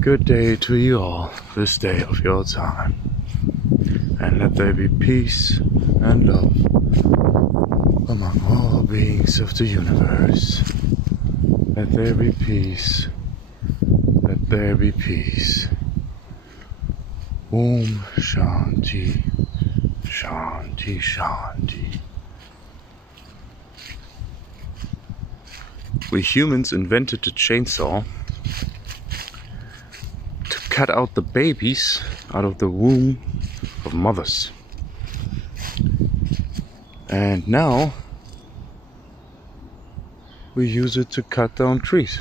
Good day to you all, this day of your time. And let there be peace and love among all beings of the universe. Let there be peace. Let there be peace. Om Shanti, Shanti, Shanti. We humans invented the chainsaw to cut out the babies out of the womb of mothers. And now we use it to cut down trees.